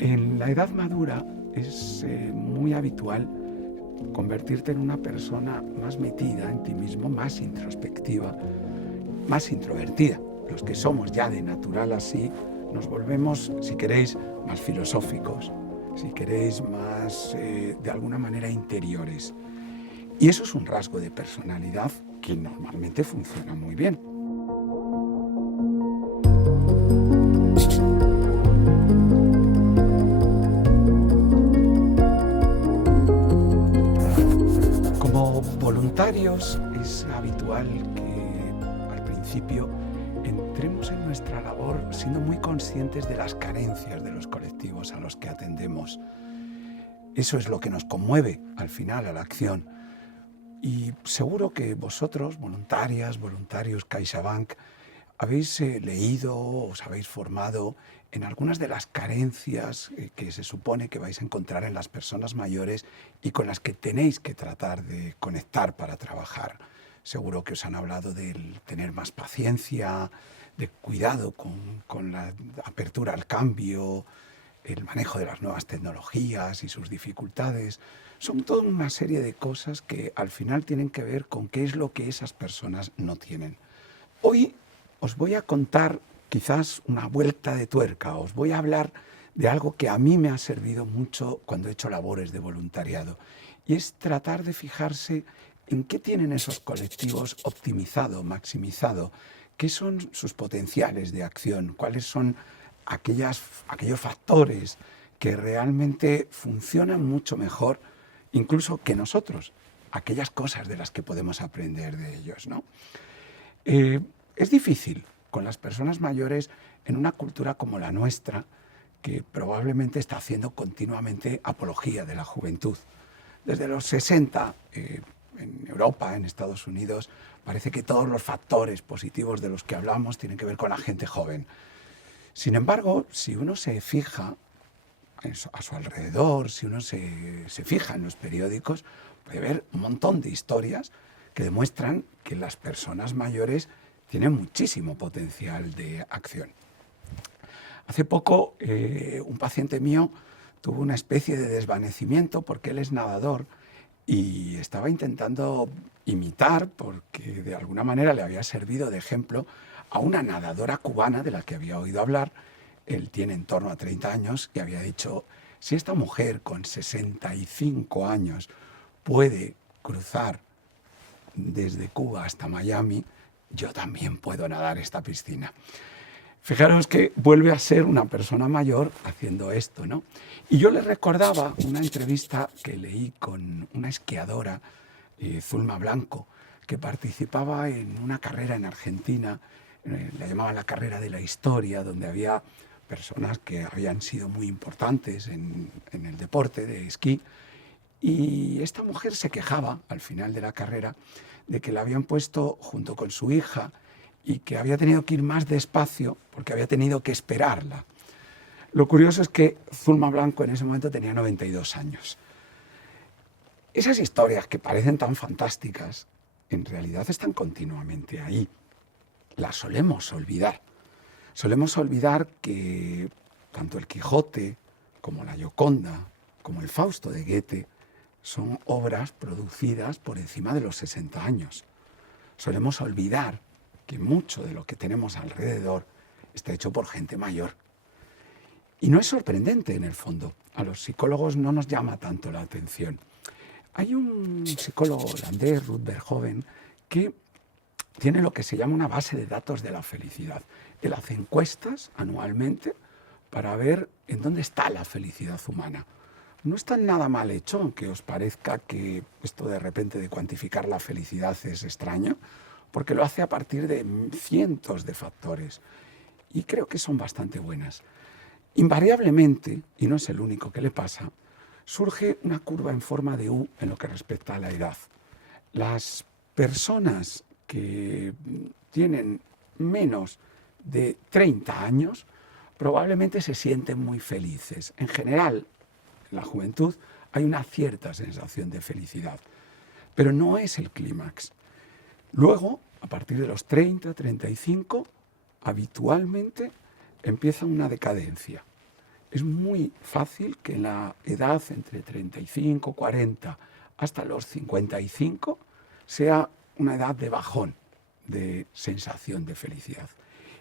En la edad madura es muy habitual convertirte en una persona más metida en ti mismo, más introspectiva, más introvertida. Los que somos ya de natural así, nos volvemos, si queréis, más filosóficos, si queréis, más de alguna manera interiores. Y eso es un rasgo de personalidad que normalmente funciona muy bien. Como voluntarios es habitual que al principio entremos en nuestra labor siendo muy conscientes de las carencias de los colectivos a los que atendemos. Eso es lo que nos conmueve al final a la acción. Y seguro que vosotros, voluntarias, voluntarios CaixaBank, habéis leído, os habéis formado en algunas de las carencias que se supone que vais a encontrar en las personas mayores y con las que tenéis que tratar de conectar para trabajar. Seguro que os han hablado del tener más paciencia, de cuidado con la apertura al cambio, el manejo de las nuevas tecnologías y sus dificultades. Son toda una serie de cosas que al final tienen que ver con qué es lo que esas personas no tienen. Hoy os voy a contar quizás una vuelta de tuerca, os voy a hablar de algo que a mí me ha servido mucho cuando he hecho labores de voluntariado, y es tratar de fijarse en qué tienen esos colectivos optimizado, maximizado, qué son sus potenciales de acción, cuáles son aquellos factores que realmente funcionan mucho mejor incluso que nosotros, aquellas cosas de las que podemos aprender de ellos, ¿no? Es difícil con las personas mayores en una cultura como la nuestra, que probablemente está haciendo continuamente apología de la juventud. Desde los 60, en Europa, en Estados Unidos, parece que todos los factores positivos de los que hablamos tienen que ver con la gente joven. Sin embargo, si uno se fija a su alrededor, si uno se fija en los periódicos, puede ver un montón de historias que demuestran que las personas mayores tienen muchísimo potencial de acción. Hace poco un paciente mío tuvo una especie de desvanecimiento porque él es nadador y estaba intentando imitar, porque de alguna manera le había servido de ejemplo, a una nadadora cubana de la que había oído hablar. Él tiene en torno a 30 años y había dicho, si esta mujer con 65 años puede cruzar desde Cuba hasta Miami, yo también puedo nadar esta piscina. Fijaros que vuelve a ser una persona mayor haciendo esto, ¿no? Y yo le recordaba una entrevista que leí con una esquiadora, Zulma Blanco, que participaba en una carrera en Argentina, la llamaban la carrera de la historia, donde había personas que habían sido muy importantes en el deporte de esquí. Y esta mujer se quejaba al final de la carrera de que la habían puesto junto con su hija y que había tenido que ir más despacio porque había tenido que esperarla. Lo curioso es que Zulma Blanco en ese momento tenía 92 años. Esas historias que parecen tan fantásticas, en realidad están continuamente ahí. Las solemos olvidar. Solemos olvidar que tanto el Quijote como la Gioconda, como el Fausto de Goethe, son obras producidas por encima de los 60 años. Solemos olvidar que mucho de lo que tenemos alrededor está hecho por gente mayor. Y no es sorprendente en el fondo. A los psicólogos no nos llama tanto la atención. Hay un psicólogo holandés, Ruud Verhoeven, que tiene lo que se llama una base de datos de la felicidad. Él hace encuestas anualmente para ver en dónde está la felicidad humana. No está nada mal hecho, aunque os parezca que esto de repente de cuantificar la felicidad es extraño, porque lo hace a partir de cientos de factores. Y creo que son bastante buenas. Invariablemente, y no es el único que le pasa, surge una curva en forma de U en lo que respecta a la edad. Las personas que tienen menos de 30 años probablemente se sienten muy felices. En general, en la juventud hay una cierta sensación de felicidad, pero no es el clímax. Luego, a partir de los 30, 35, habitualmente empieza una decadencia. Es muy fácil que en la edad entre 35, 40 hasta los 55 sea una edad de bajón, de sensación de felicidad.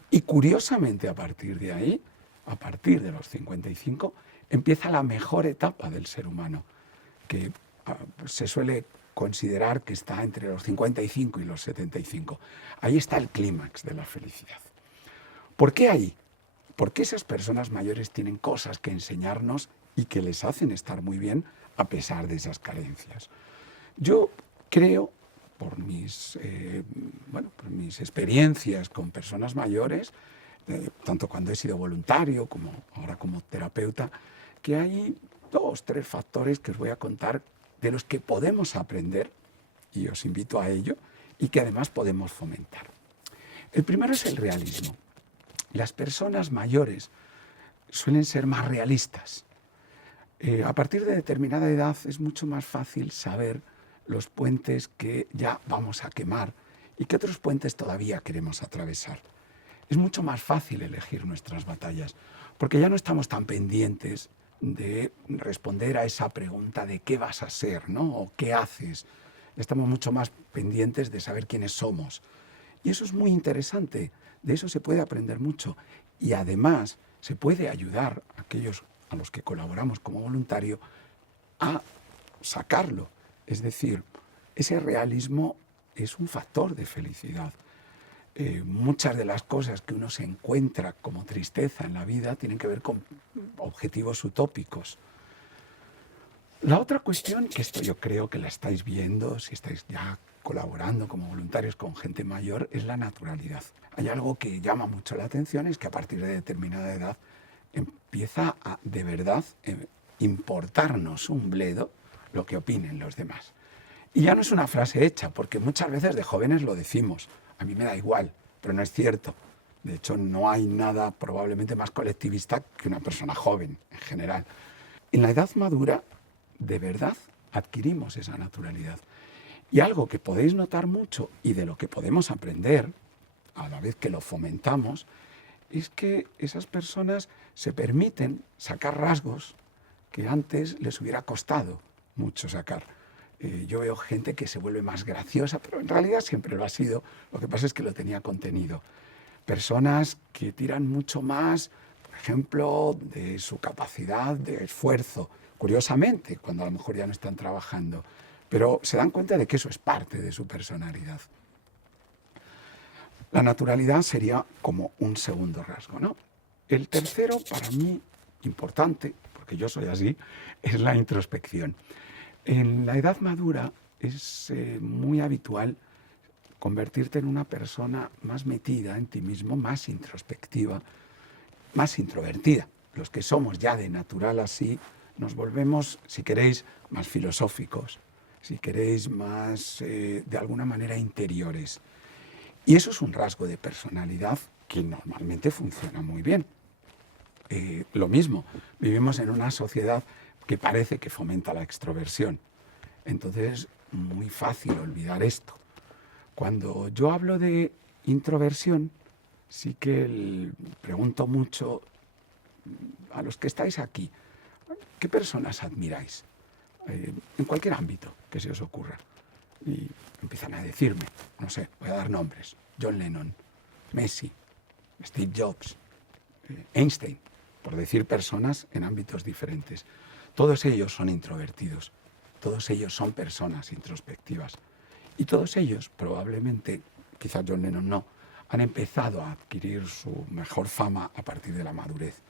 Y curiosamente a partir de ahí, a partir de los 55, empieza la mejor etapa del ser humano, que se suele considerar que está entre los 55 y los 75. Ahí está el clímax de la felicidad. ¿Por qué ahí? Porque esas personas mayores tienen cosas que enseñarnos y que les hacen estar muy bien a pesar de esas carencias. Yo creo, por mis experiencias con personas mayores, tanto cuando he sido voluntario como ahora como terapeuta, que hay 2, 3 factores que os voy a contar de los que podemos aprender, y os invito a ello, y que además podemos fomentar. El primero es el realismo. Las personas mayores suelen ser más realistas. A partir de determinada edad es mucho más fácil saber los puentes que ya vamos a quemar y qué otros puentes todavía queremos atravesar. Es mucho más fácil elegir nuestras batallas, porque ya no estamos tan pendientes de responder a esa pregunta de qué vas a ser, ¿no? O qué haces. Estamos mucho más pendientes de saber quiénes somos. Y eso es muy interesante. De eso se puede aprender mucho. Y además se puede ayudar a aquellos a los que colaboramos como voluntario a sacarlo. Es decir, ese realismo es un factor de felicidad. Muchas de las cosas que uno se encuentra como tristeza en la vida tienen que ver con objetivos utópicos. La otra cuestión, que esto yo creo que la estáis viendo, si estáis ya colaborando como voluntarios con gente mayor, es la naturalidad. Hay algo que llama mucho la atención, es que a partir de determinada edad empieza a, de verdad, importarnos un bledo lo que opinen los demás. Y ya no es una frase hecha, porque muchas veces de jóvenes lo decimos. A mí me da igual, pero no es cierto. De hecho, no hay nada probablemente más colectivista que una persona joven, en general. En la edad madura, de verdad, adquirimos esa naturalidad. Y algo que podéis notar mucho y de lo que podemos aprender, a la vez que lo fomentamos, es que esas personas se permiten sacar rasgos que antes les hubiera costado mucho sacar. Yo veo gente que se vuelve más graciosa, pero en realidad siempre lo ha sido. Lo que pasa es que lo tenía contenido. Personas que tiran mucho más, por ejemplo, de su capacidad de esfuerzo. Curiosamente, cuando a lo mejor ya no están trabajando. Pero se dan cuenta de que eso es parte de su personalidad. La naturalidad sería como un segundo rasgo, ¿no? El tercero, para mí, importante, porque yo soy así, es la introspección. En la edad madura es muy habitual convertirte en una persona más metida en ti mismo, más introspectiva, más introvertida. Los que somos ya de natural así, nos volvemos, si queréis, más filosóficos, si queréis, más, de alguna manera, interiores. Y eso es un rasgo de personalidad que normalmente funciona muy bien. Lo mismo, vivimos en una sociedad que parece que fomenta la extroversión. Entonces es muy fácil olvidar esto. Cuando yo hablo de introversión, sí que pregunto mucho a los que estáis aquí, ¿qué personas admiráis? En cualquier ámbito que se os ocurra. Y empiezan a decirme, no sé, voy a dar nombres, John Lennon, Messi, Steve Jobs, Einstein, por decir personas en ámbitos diferentes. Todos ellos son introvertidos, todos ellos son personas introspectivas. Y todos ellos, probablemente, quizás John Lennon no, han empezado a adquirir su mejor fama a partir de la madurez.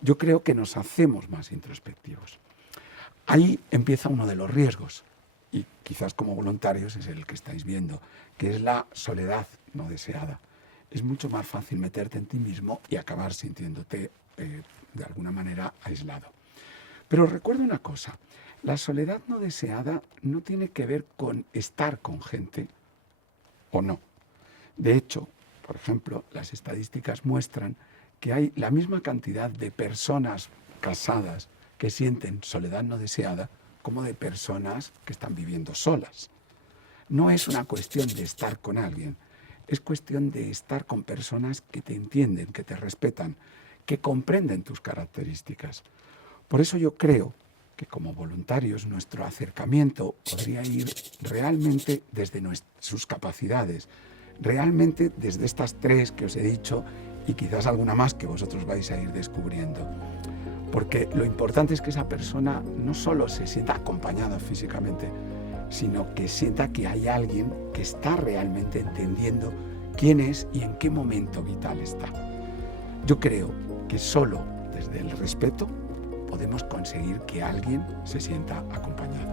Yo creo que nos hacemos más introspectivos. Ahí empieza uno de los riesgos, y quizás como voluntarios es el que estáis viendo, que es la soledad no deseada. Es mucho más fácil meterte en ti mismo y acabar sintiéndote de alguna manera aislado. Pero recuerda una cosa, la soledad no deseada no tiene que ver con estar con gente o no. De hecho, por ejemplo, las estadísticas muestran que hay la misma cantidad de personas casadas que sienten soledad no deseada como de personas que están viviendo solas. No es una cuestión de estar con alguien, es cuestión de estar con personas que te entienden, que te respetan, que comprenden tus características. Por eso yo creo que como voluntarios nuestro acercamiento podría ir realmente desde sus capacidades, realmente desde estas 3 que os he dicho y quizás alguna más que vosotros vais a ir descubriendo. Porque lo importante es que esa persona no solo se sienta acompañada físicamente, sino que sienta que hay alguien que está realmente entendiendo quién es y en qué momento vital está. Yo creo que solo desde el respeto podemos conseguir que alguien se sienta acompañado.